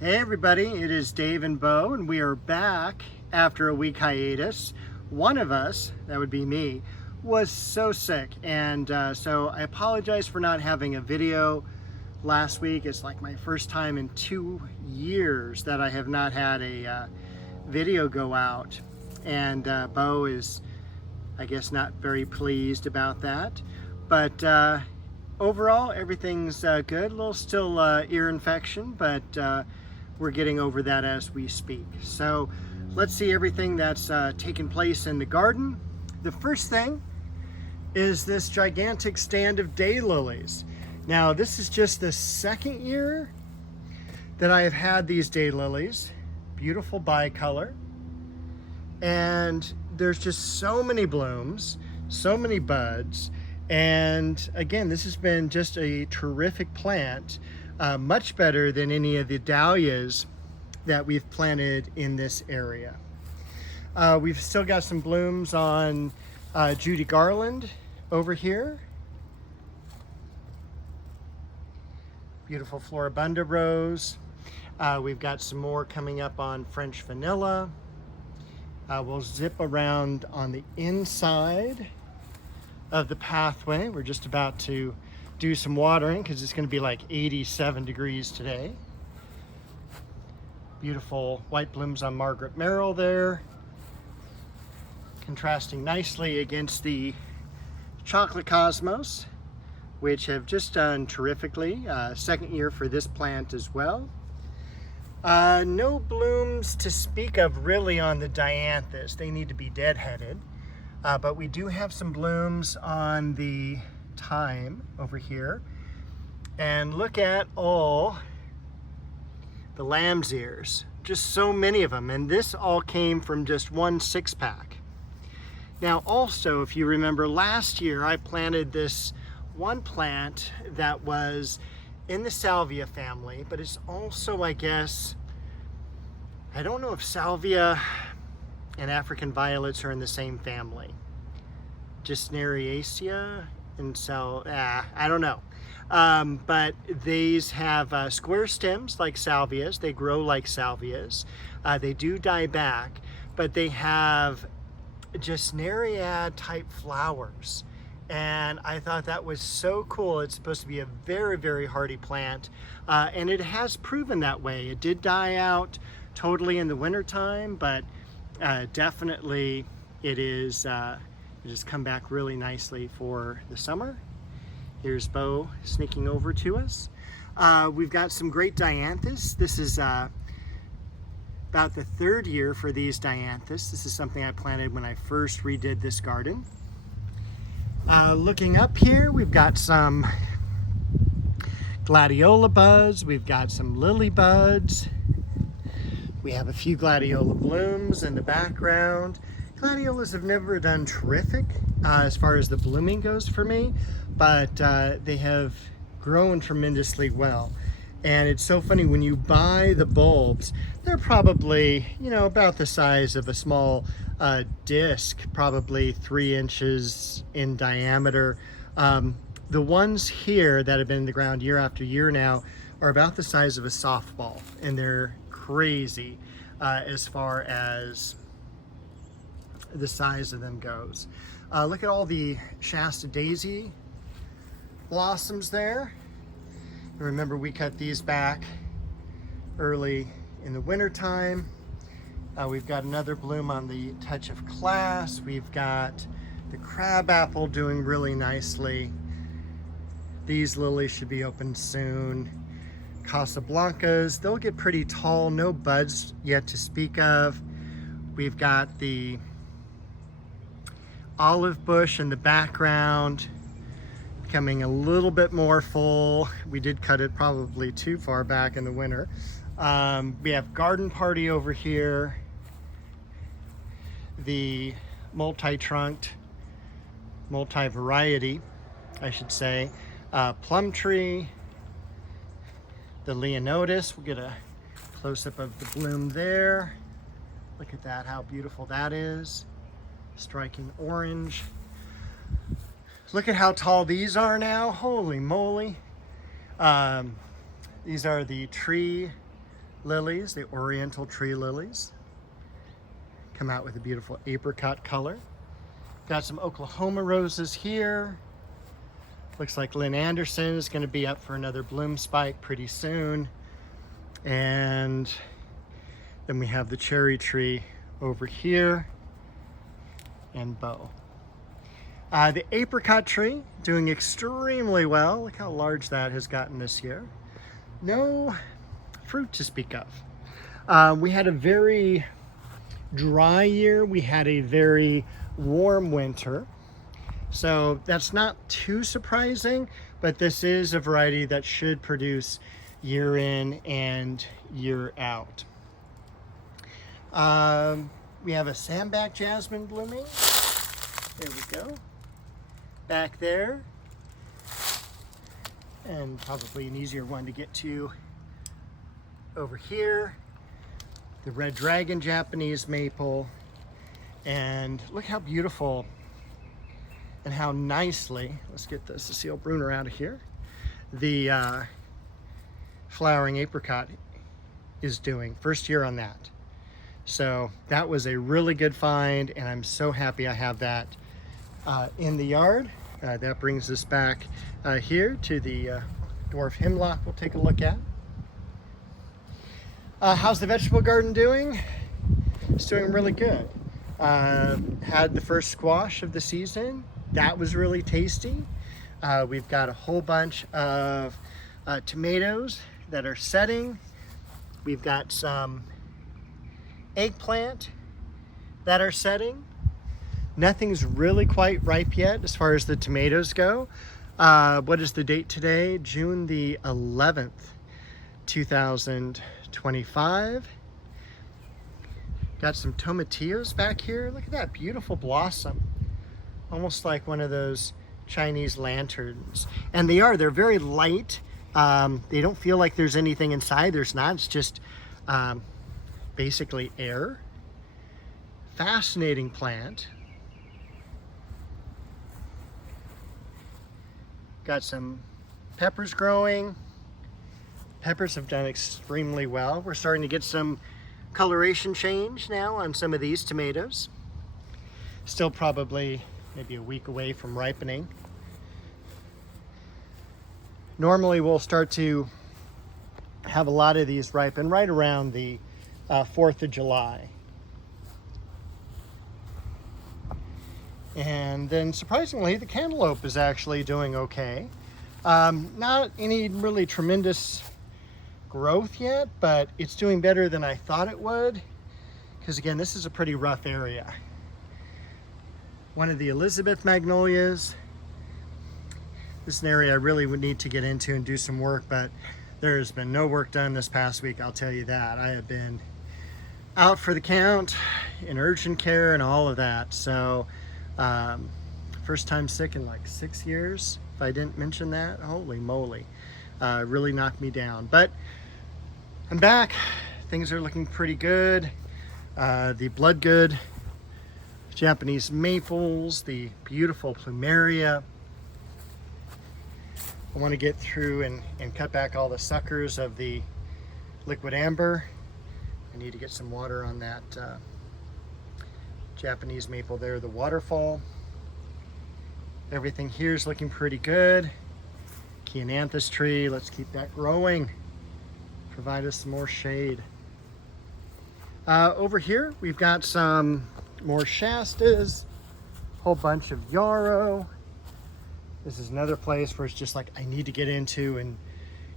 Hey everybody, it is Dave and Bo, and we are back after a week hiatus. One of us, that would be me, was so sick, and so I apologize for not having a video last week. It's like my first time in 2 years that I have not had a video go out, and Bo is, I guess, not very pleased about that, but overall everything's good. A little still ear infection, but we're getting over that as we speak. So let's see everything that's taken place in the garden. The first thing is this gigantic stand of daylilies. Now this is just the second year that I have had these daylilies. Beautiful bicolor. And there's just so many blooms, so many buds. And again, this has been just a terrific plant. Much better than any of the dahlias that we've planted in this area. We've still got some blooms on Judy Garland over here. Beautiful Floribunda rose. We've got some more coming up on French vanilla. We'll zip around on the inside of the pathway. We're just about to do some watering because it's going to be like 87 degrees today. Beautiful white blooms on Margaret Merrill there, contrasting nicely against the chocolate cosmos, which have just done terrifically. Second year for this plant as well. No blooms to speak of really on the dianthus. They need to be deadheaded, but we do have some blooms on the thyme over here. And look at all the lamb's ears, just so many of them, and this all came from just one 6-pack. Now also, if you remember last year, I planted this one plant that was in the salvia family, but it's also, I guess, I don't know if salvia and African violets are in the same family. Gesneriaceae and I don't know. But these have square stems like salvias. They grow like salvias. They do die back, but they have Gesneriad type flowers. And I thought that was so cool. It's supposed to be a very, very hardy plant. And it has proven that way. It did die out totally in the wintertime, but definitely it has come back really nicely for the summer. Here's Bo sneaking over to us. We've got some great dianthus. This is about the third year for these dianthus. This is something I planted when I first redid this garden. Looking up here, we've got some gladiola buds. We've got some lily buds. We have a few gladiola blooms in the background. Gladiolas have never done terrific as far as the blooming goes for me, but they have grown tremendously well. And it's so funny, when you buy the bulbs, they're probably, about the size of a small disc, probably 3 inches in diameter. The ones here that have been in the ground year after year now are about the size of a softball, and they're crazy as far as the size of them goes. Look at all the Shasta Daisy blossoms there. And remember, we cut these back early in the winter time. We've got another bloom on the Touch of Class. We've got the crabapple doing really nicely. These lilies should be open soon. Casablancas, they'll get pretty tall, no buds yet to speak of. We've got the olive bush in the background, becoming a little bit more full. We did cut it probably too far back in the winter. We have Garden Party over here, the multi-trunked, multi-variety, I should say, plum tree, the Leonotis. We'll get a close-up of the bloom there. Look at that, how beautiful that is. Striking orange. Look at how tall these are now. Holy moly. These are the tree lilies, the oriental tree lilies. Come out with a beautiful apricot color. Got some Oklahoma roses here. Looks like Lynn Anderson is going to be up for another bloom spike pretty soon. And then we have the cherry tree over here and bow. The apricot tree doing extremely well. Look how large that has gotten this year. No fruit to speak of. We had a very dry year. We had a very warm winter. So that's not too surprising, but this is a variety that should produce year in and year out. We have a sandback jasmine blooming. There we go. Back there. And probably an easier one to get to over here. The red dragon Japanese maple. And look how beautiful and how nicely, let's get the Cecile Bruner out of here, the flowering apricot is doing. First year on that. So that was a really good find, and I'm so happy I have that in the yard. That brings us back here to the dwarf hemlock we'll take a look at. How's the vegetable garden doing? It's doing really good. Had the first squash of the season. That was really tasty. We've got a whole bunch of tomatoes that are setting. We've got some eggplant that are setting. Nothing's really quite ripe yet as far as the tomatoes go. What is the date today? June the 11th, 2025. Got some tomatillos back here. Look at that beautiful blossom. Almost like one of those Chinese lanterns. And they're very light. They don't feel like there's anything inside. There's not. It's just basically air. Fascinating plant. Got some peppers growing. Peppers have done extremely well. We're starting to get some coloration change now on some of these tomatoes. Still probably maybe a week away from ripening. Normally we'll start to have a lot of these ripen right around the 4th of July. And then surprisingly, the cantaloupe is actually doing okay. Not any really tremendous growth yet, but it's doing better than I thought it would. Because again, this is a pretty rough area. One of the Elizabeth magnolias. This is an area I really would need to get into and do some work, but there's been no work done this past week, I'll tell you that. I have been out for the count, in urgent care and all of that. So first time sick in like 6 years, if I didn't mention that. Holy moly. Really knocked me down. But I'm back. Things are looking pretty good. The Bloodgood Japanese maples, the beautiful plumeria. I want to get through and cut back all the suckers of the liquid amber. I need to get some water on that Japanese maple there, the waterfall. Everything here is looking pretty good. Chiananthus tree, let's keep that growing. Provide us some more shade. Over here, we've got some more Shastas, a whole bunch of yarrow. This is another place where it's just like I need to get into and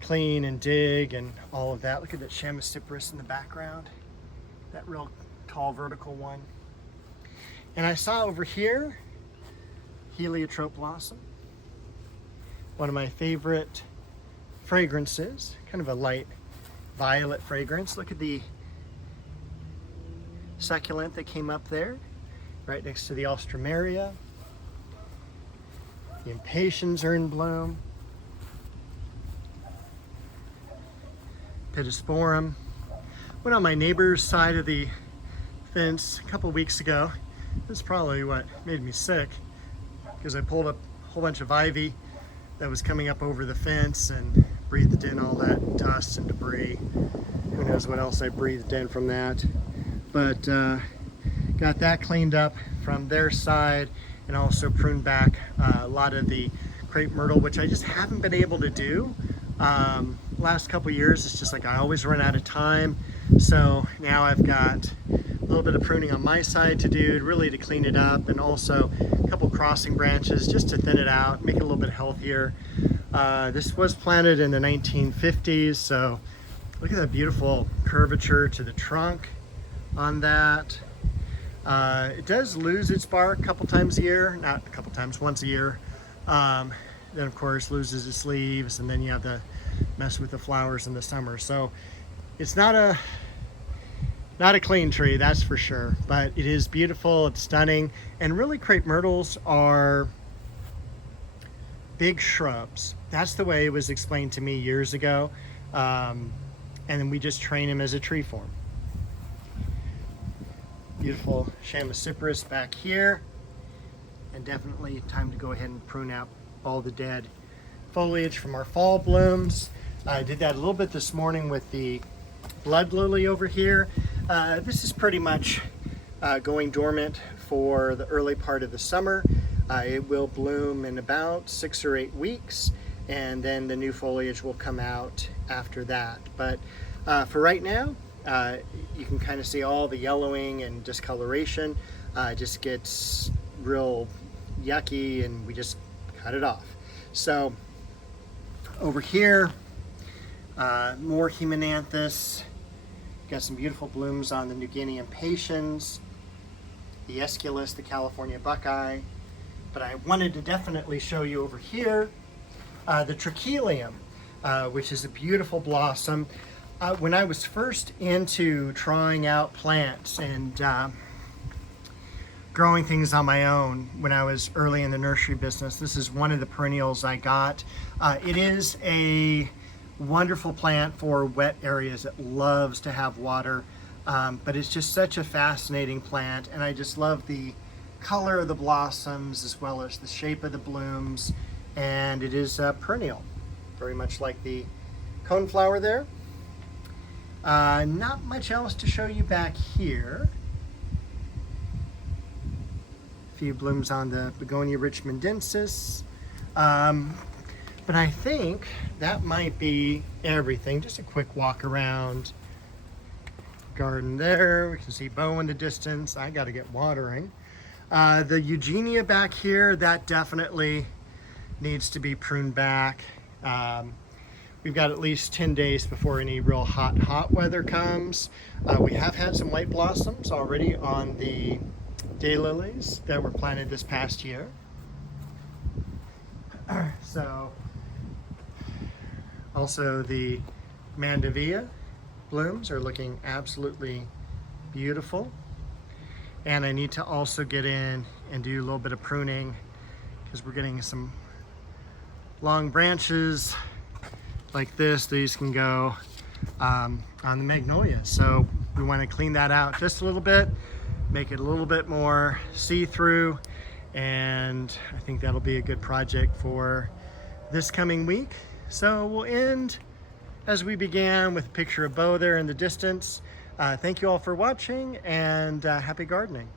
clean and dig and all of that. Look at that Chamaecyparis in the background, that real tall vertical one. And I saw over here heliotrope blossom, one of my favorite fragrances, kind of a light violet fragrance. Look at the succulent that came up there right next to the Alstroemeria. The impatiens are in bloom. Pittosporum. Went on my neighbor's side of the fence a couple weeks ago. That's probably what made me sick, because I pulled up a whole bunch of ivy that was coming up over the fence and breathed in all that dust and debris. Who knows what else I breathed in from that. But got that cleaned up from their side, and also pruned back a lot of the crepe myrtle, which I just haven't been able to do. Last couple years, it's just like I always run out of time. So now I've got a little bit of pruning on my side to do, really to clean it up, and also a couple crossing branches just to thin it out, make it a little bit healthier. This was planted in the 1950s, so look at that beautiful curvature to the trunk on that. It does lose its bark a couple times a year, not a couple times, once a year. Then of course loses its leaves, and then you have to mess with the flowers in the summer. So it's not a clean tree, that's for sure, but it is beautiful, it's stunning. And really, crepe myrtles are big shrubs. That's the way it was explained to me years ago. And then we just train them as a tree form. Beautiful Chamasicypris back here, and definitely time to go ahead and prune out all the dead foliage from our fall blooms. I did that a little bit this morning with the blood lily over here. This is pretty much going dormant for the early part of the summer. It will bloom in about 6 or 8 weeks, and then the new foliage will come out after that. But for right now, you can kind of see all the yellowing and discoloration. It just gets real yucky, and we just cut it off. So over here, more Hemananthus. Got some beautiful blooms on the New Guinea impatiens, the Aesculus, the California buckeye. But I wanted to definitely show you over here the Trachelium, which is a beautiful blossom. When I was first into trying out plants and growing things on my own when I was early in the nursery business, this is one of the perennials I got. It is a wonderful plant for wet areas. It loves to have water, but it's just such a fascinating plant, and I just love the color of the blossoms as well as the shape of the blooms. And it is perennial, very much like the coneflower there. Not much else to show you back here. A few blooms on the Begonia richmondensis. But I think that might be everything. Just a quick walk around garden there. We can see Bo in the distance. I got to get watering. The Eugenia back here, that definitely needs to be pruned back. We've got at least 10 days before any real hot weather comes. We have had some white blossoms already on the Daylilies that were planted this past year. So, also the Mandevilla blooms are looking absolutely beautiful. And I need to also get in and do a little bit of pruning because we're getting some long branches like this. These can go on the magnolia. So we want to clean that out just a little bit, make it a little bit more see-through, and I think that'll be a good project for this coming week. So we'll end as we began with a picture of Bo there in the distance. Thank you all for watching, and happy gardening.